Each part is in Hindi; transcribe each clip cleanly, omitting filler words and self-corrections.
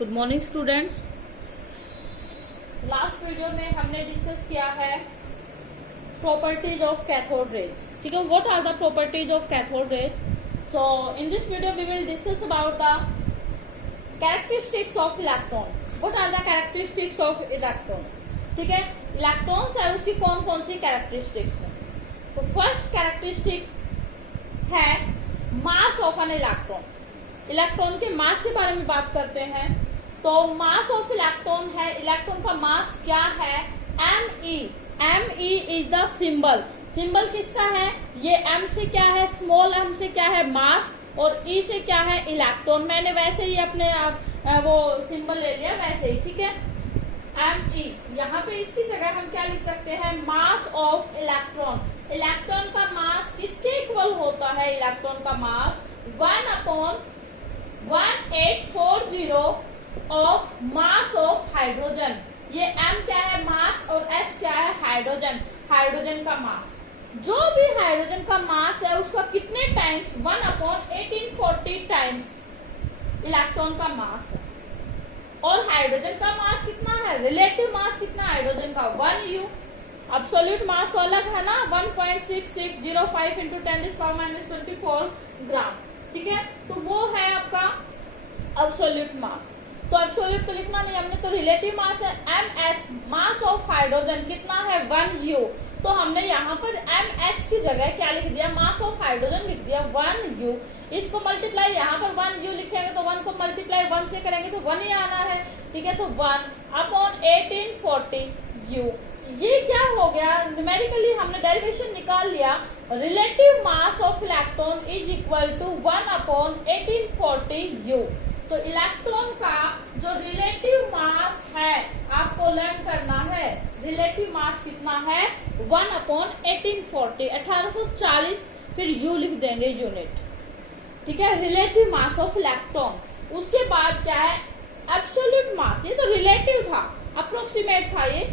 Good morning students. Last video में हमने डिस्कस किया है प्रॉपर्टीज ऑफ कैथोड रेज। ठीक है, what are the properties of cathode rays? So in this video we will discuss about the characteristics of electron. What are the characteristics of electron? ठीक है, इलेक्ट्रॉन्स है उसकी कौन कौन सी कैरेक्टरिस्टिक्स है। तो फर्स्ट कैरेक्टरिस्टिक है मास ऑफ एन इलेक्ट्रॉन। इलेक्ट्रॉन के मास के बारे में बात करते हैं। तो मास ऑफ इलेक्ट्रॉन है, इलेक्ट्रॉन का मास क्या है? Me। Me is the symbol. Symbol किसका है? ये M से क्या है? स्मॉल m से क्या है? मास। और E से क्या है? इलेक्ट्रॉन। मैंने वैसे ही अपने आप वो सिंबल ले लिया वैसे ही। ठीक है, Me। यहाँ पे इसकी जगह हम क्या लिख सकते हैं? मास ऑफ इलेक्ट्रॉन। इलेक्ट्रॉन का मास किसके इक्वल होता है? इलेक्ट्रॉन का मास 1/1840 ऑफ मास ऑफ हाइड्रोजन। ये M क्या है? मास। और S क्या है? हाइड्रोजन। हाइड्रोजन का मास, जो भी हाइड्रोजन का मास है उसका कितने टाइम्स? 1/1840 टाइम्स इलेक्ट्रॉन का मास है। और हाइड्रोजन का मास कितना है? रिलेटिव मास कितना हाइड्रोजन का? 1U। एब्सोल्यूट मास तो अलग है ना, 1.6605 इंटू 10⁻⁻24 ग्राम। ठीक है, तो वो है आपका एब्सोल्यूट मास। तो एब्सोल्यूट तो लिखना नहीं हमने, तो रिलेटिव मास है MH। मास ऑफ हाइड्रोजन कितना है? 1U। तो हमने यहाँ पर MH की जगह क्या लिख दिया? मास ऑफ हाइड्रोजन लिख दिया 1U। इसको मल्टीप्लाई यहाँ पर 1U लिखेंगे तो 1 को मल्टीप्लाई 1 से करेंगे तो 1 ही आना है। ठीक है, तो 1/1840U। ये क्या हो गया? न्यूमेरिकली हमने डेरिवेशन निकाल लिया। Relative mass of electron is equal to 1/1840U। तो इलेक्ट्रॉन का जो रिलेटिव मास है आपको लर्न करना है। रिलेटिव मास कितना है? 1/1840, 1840, फिर U लिख देंगे यूनिट। ठीक है, रिलेटिव मास ऑफ इलेक्ट्रॉन। उसके बाद क्या है? एब्सोल्यूट मास। ये तो रिलेटिव था, अप्रोक्सीमेट था ये।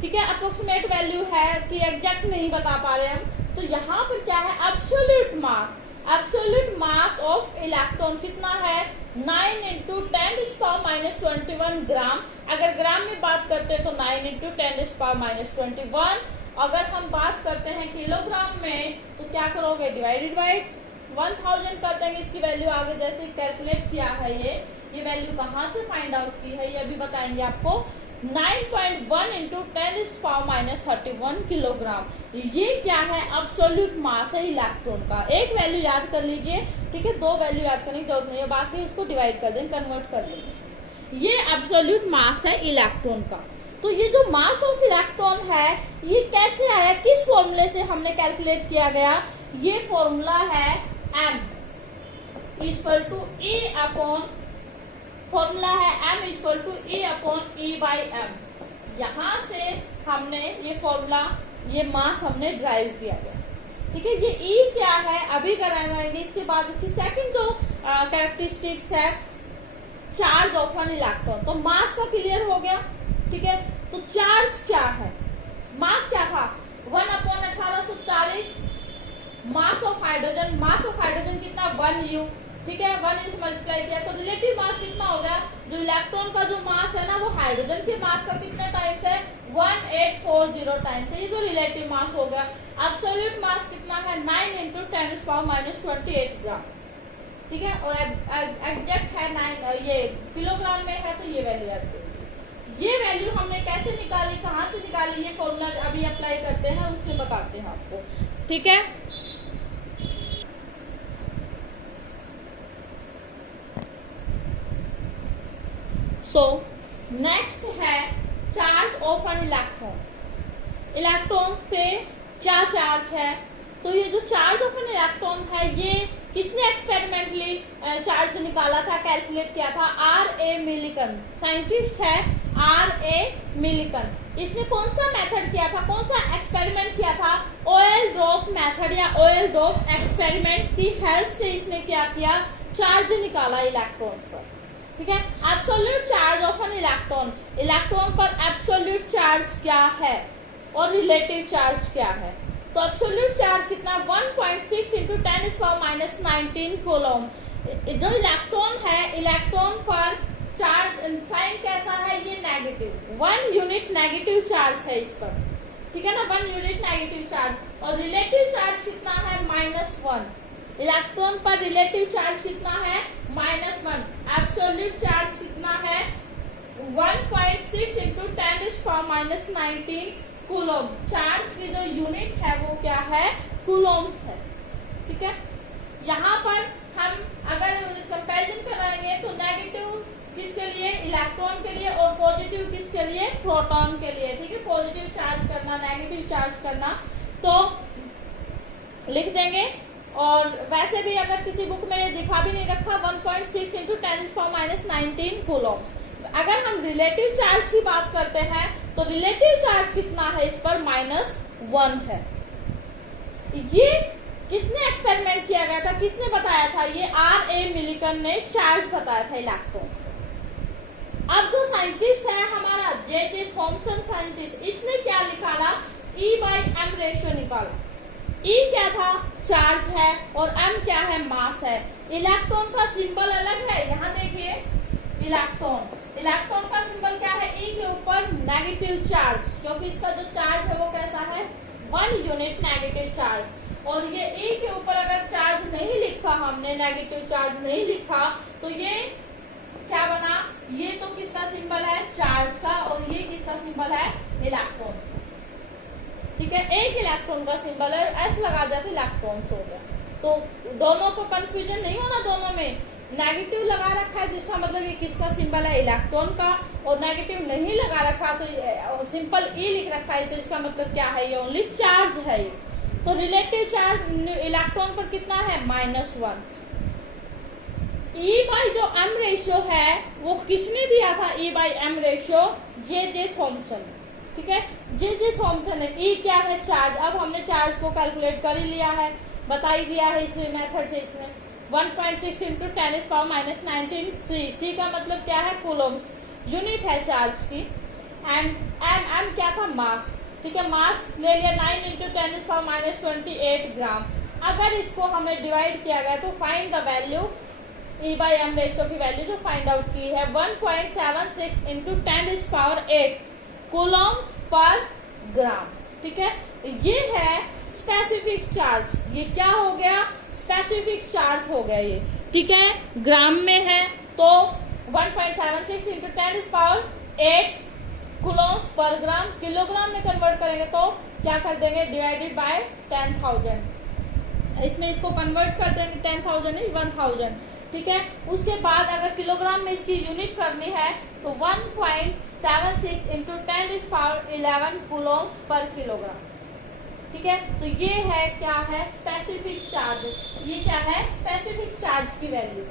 ठीक है, अप्रोक्सीमेट वैल्यू है कि एग्जैक्ट नहीं बता पा रहे हम। तो यहाँ पर क्या है? Absolute mass. Absolute mass of electron कितना है? 9 इंटू 10⁻⁻21 ग्राम। अगर ग्राम में बात करते हैं तो 9 इंटू 10⁻⁻21। अगर हम बात करते हैं किलोग्राम में तो क्या करोगे? डिवाइडेड बाई 1000 कर देंगे। इसकी वैल्यू आगे जैसे कैलकुलेट किया है ये वैल्यू कहाँ से फाइंड आउट की है ये भी बताएंगे आपको। 9.1 इंटू 10⁻31 किलोग्राम। ये क्या है? एब्सोल्यूट मास है इलेक्ट्रॉन का। एक वैल्यू याद कर लीजिए। ठीक है, दो वैल्यू याद करने की जरूरत नहीं है, बाकी उसको डिवाइड कर दें, कन्वर्ट कर देंगे। ये एब्सोल्यूट मास है इलेक्ट्रॉन का। तो ये जो मास ऑफ इलेक्ट्रॉन है ये कैसे आया? किस फॉर्मूले से हमने कैलकुलेट किया गया? ये फॉर्मूला है M equal to E upon, formula है M इक्वल टू E/E/m। यहाँ से हमने ये फॉर्मूला, ये मास हमने ड्राइव किया गया। ठीक है, ये E क्या है अभी कराएंगे। इसके बाद इसकी सेकंड जो कैरेक्टरिस्टिक्स है चार्ज ऑफ एन इलेक्ट्रॉन। तो मास का क्लियर हो गया। ठीक है, तो चार्ज क्या है? मास क्या था? 1/1840 mass of hydrogen. Mass of hydrogen कितना? 1U। ठीक है, 1U से मल्टीप्लाई किया तो रिलेटिव मास कितना हो गया? जो इलेक्ट्रॉन का जो मास है ना वो हाइड्रोजन के मास का कितने टाइम्स है? 1840 टाइम्स है। ये जो रिलेटिव मास हो गया। एब्सोल्यूट मास कितना है? 9 इंटू 10⁻⁻28 ग्राम। ठीक है, और एग्जैक्ट है 9, ये किलोग्राम में है तो ये वैल्यू आती है। ये वैल्यू हमने कैसे निकाली, कहाँ से निकाली? ये फॉर्मूला अभी अप्लाई करते हैं, उसमें बताते हैं आपको। ठीक है, सो नेक्स्ट है charge of an electron. Electrons पे क्या चार्ज है? तो ये जो चार्ज ऑफ एन इलेक्ट्रॉन है ये किसने एक्सपेरिमेंटली चार्ज निकाला था, कैलकुलेट किया था? R.A. मिलिकन। साइंटिस्ट है R.A. मिलिकन। इसने कौन सा मेथड किया था, कौन सा एक्सपेरिमेंट किया था? ऑयल ड्रॉप मेथड या ऑयल ड्रॉप एक्सपेरिमेंट की हेल्प से इसने क्या किया? चार्ज निकाला इलेक्ट्रॉन्स पर। ठीक है, absolute charge of an electron. Electron पर एब्सोल्यूट चार्ज क्या है और रिलेटिव चार्ज क्या है? तो एब्सोल्यूट चार्ज कितना? 1.6 इंटू 10⁻⁻19 कूलम। जो इलेक्ट्रॉन है, इलेक्ट्रॉन पर चार्ज साइन कैसा है, ये नेगेटिव, 1 यूनिट नेगेटिव चार्ज है इस पर, ठीक है ना, 1 यूनिट नेगेटिव चार्ज। और रिलेटिव चार्ज कितना है, -1। इलेक्ट्रॉन पर रिलेटिव चार्ज कितना है, -1। एब्सोल्यूट चार्ज कितना है, 1.6 इंटू 10⁻⁻19 कूलोम। चार्ज की जो यूनिट है वो क्या है, कूलोम्स है, ठीक है। यहाँ पर हम अगर कंपैरिजन कराएंगे तो नेगेटिव किसके लिए, इलेक्ट्रॉन के लिए, और पॉजिटिव किसके लिए, प्रोटॉन के लिए, ठीक है। पॉजिटिव चार्ज करना, नेगेटिव चार्ज करना, तो लिख देंगे। और वैसे भी अगर किसी बुक में दिखा भी नहीं रखा, 1.6 इंटू 10⁻⁻19 कूलोम्स। अगर हम रिलेटिव चार्ज की बात करते हैं तो रिलेटिव चार्ज कितना है इस पर, -1 है। ये किसने एक्सपेरिमेंट किया गया था, किसने बताया था, ये R.A. मिलिकन ने चार्ज बताया था इलेक्ट्रॉन से। अब जो साइंटिस्ट है हमारा J.J. थॉमसन साइंटिस्ट, इसने क्या निकाला, E/m रेशियो निकाला। E क्या था, चार्ज है, और m क्या है, मास है। इलेक्ट्रॉन का सिंबल अलग है, यहाँ देखिए इलेक्ट्रॉन का सिंबल क्या है, E के ऊपर नेगेटिव चार्ज, क्योंकि इसका जो चार्ज है वो कैसा है, 1 यूनिट नेगेटिव चार्ज। और ये E के ऊपर अगर चार्ज नहीं लिखा हमने, नेगेटिव चार्ज नहीं लिखा, तो ये क्या बना, ये तो किसका सिंबल है, चार्ज का, और ये किसका सिंबल है, इलेक्ट्रॉन, ठीक है। एक इलेक्ट्रॉन का सिंबल है, S लगा दिया तो इलेक्ट्रॉन्स हो गया। तो दोनों को कंफ्यूजन नहीं होना, दोनों में नेगेटिव लगा रखा है जिसका मतलब ये किसका सिंबल है, इलेक्ट्रॉन का, और नेगेटिव नहीं लगा रखा तो सिंपल E लिख रखा है, तो इसका मतलब क्या है, ये ओनली चार्ज है। तो रिलेटिव चार्ज इलेक्ट्रॉन पर कितना है, -1। E जो m रेशियो है वो किसने दिया था, E/m रेशियो, J.J. थॉमसन, ठीक है। J.J. थॉमसन है। E क्या है, चार्ज। अब हमने चार्ज को कैलकुलेट कर ही लिया है, बता ही दिया है इस मेथड से इसने। 1.6 इंटू 10⁻⁻19 C का मतलब क्या है, कूलोम्स, यूनिट है चार्ज की। एंड m क्या था, मास, ठीक है। मास ले लिया 9 इंटू 10⁻28 ग्राम। अगर इसको हमें डिवाइड किया गया तो find the value, E/m ratio की वैल्यू जो फाइंड आउट की है, 1.76 इंटू 10⁸ कूलोम्स पर ग्राम, ठीक है। ये है स्पेसिफिक चार्ज, ये क्या हो गया, स्पेसिफिक चार्ज हो गया ये, ठीक है। ग्राम में है तो 1.76 इंटू 10⁸ कूलोम्स पर ग्राम। किलोग्राम में कन्वर्ट करेंगे तो क्या कर देंगे, डिवाइडेड बाय 10,000। इसमें इसको कन्वर्ट कर देंगे, 10,000 नहीं 1000, ठीक है। उसके बाद अगर किलोग्राम में इसकी यूनिट करनी है तो 1.76 इंटू 10⁻11 कूलोम्स पर किलोग्राम, ठीक है। तो ये है क्या है, स्पेसिफिक चार्ज। ये क्या है, स्पेसिफिक चार्ज की वैल्यू।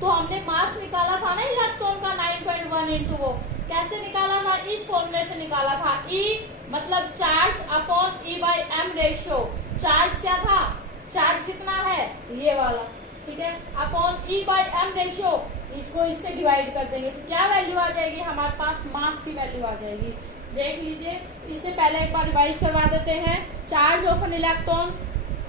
तो हमने मास निकाला था ना इलेक्ट्रॉन का 9.1 इंटू, वो कैसे निकाला था, इस फॉर्मूले से निकाला था। E मतलब charge upon E/m ratio. Charge क्या था, चार्ज कितना है, ये वाला, ठीक है, अपॉन E/m रेशियो। इसको इससे डिवाइड कर देंगे तो क्या वैल्यू आ जाएगी हमारे पास, मास की वैल्यू आ जाएगी। देख लीजिए, इससे पहले एक बार रिवाइज करवा देते हैं। चार्ज ऑफ एन इलेक्ट्रॉन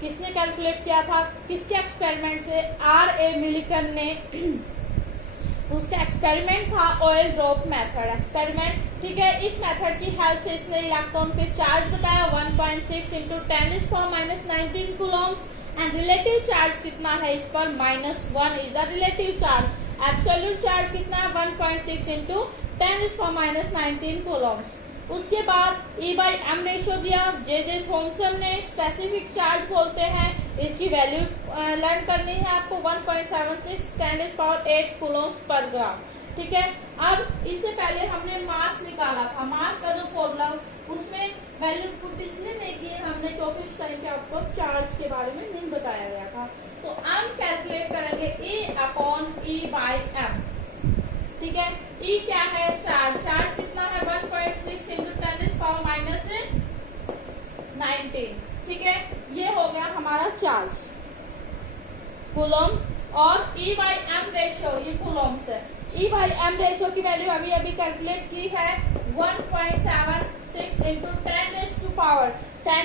किसने कैलकुलेट किया था, किसके एक्सपेरिमेंट से, R.A. मिलिकन ने। उसका एक्सपेरिमेंट था ऑयल ड्रॉप मेथड एक्सपेरिमेंट, ठीक है। इस मेथड की हेल्प से इसने इलेक्ट्रॉन पे चार्ज बताया 1.6 इंटू 10⁻⁻19 कूलोम्स। एंड रिलेटिव चार्ज कितना है इस पर, -1 is the relative charge. Absolute charge कितना है, 1.6 इंटू 10⁻⁻19 कूलोम्स। उसके बाद E/m रेशियो दिया J.J. थॉमसन ने, स्पेसिफिक चार्ज बोलते हैं। इसकी वैल्यू लर्न करनी है आपको, 1.76 10⁸ कूलोम्स पर ग्राम, ठीक है। अब इससे पहले हमने मास निकाला था, मास का जो फॉर्मूला उसमें वैल्यू पुट इसलिए नहीं की, हमने टॉपिक टाइम के आपको चार्ज के बारे में नहीं बताया गया था। तो हम कैलकुलेट करेंगे E/m, ठीक है। E क्या है, चार्ज। चार्ज कितना है, 1.6 इंटू 10⁻⁻19, ठीक है। ये हो गया हमारा चार्ज कूलोम। और E/m रेशियो, ये कूलोम्स है। E/m रेशियो की वैल्यू अभी अभी कैलकुलेट की है, 1.76 इंटू 10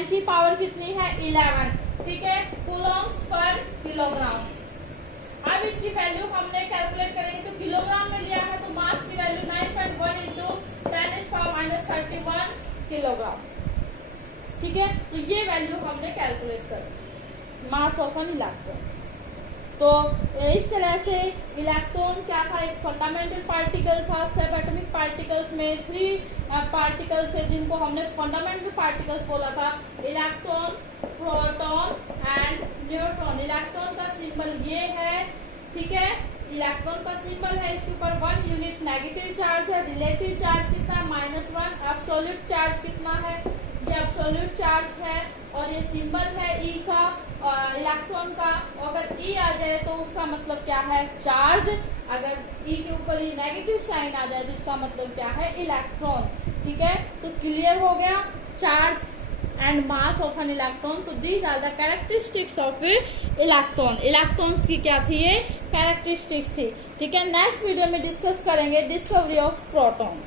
की पावर कितनी है, 11, ठीक है, कूलोम्स पर किलोग्राम। अब इसकी वैल्यू हमने कैलकुलेट करेंगे तो किलोग्राम में लिया किलोग्राम। ठीक है, तो ये वैल्यू हमने कैलकुलेट कर, मास ऑफ एन इलेक्ट्रॉन। तो इस तरह से इलेक्ट्रॉन क्या था, एक फंडामेंटल पार्टिकल था। सब एटॉमिक पार्टिकल्स में 3 पार्टिकल्स थे जिनको हमने फंडामेंटल पार्टिकल्स बोला था, electron, proton and neutron. Electron का सिंबल ये है, ठीक है, इलेक्ट्रॉन का सिंबल है, इसके ऊपर 1 यूनिट नेगेटिव चार्ज है। रिलेटिव चार्ज कितना है, -1। एब्सोल्यूट चार्ज कितना है, ये एब्सोल्यूट चार्ज है, और ये सिंबल है ई का, इलेक्ट्रॉन का। अगर ई आ जाए तो उसका मतलब क्या है, चार्ज। अगर ई के ऊपर ई नेगेटिव साइन आ जाए तो इसका मतलब क्या है, इलेक्ट्रॉन। ठीक है, तो क्लियर हो गया charge and mass of an electron. तो these are the characteristics of electron. Electrons की क्या थी, ये कैरेक्टरिस्टिक्स थी। ठीक है, नेक्स्ट वीडियो में डिस्कस करेंगे डिस्कवरी ऑफ प्रोटॉन।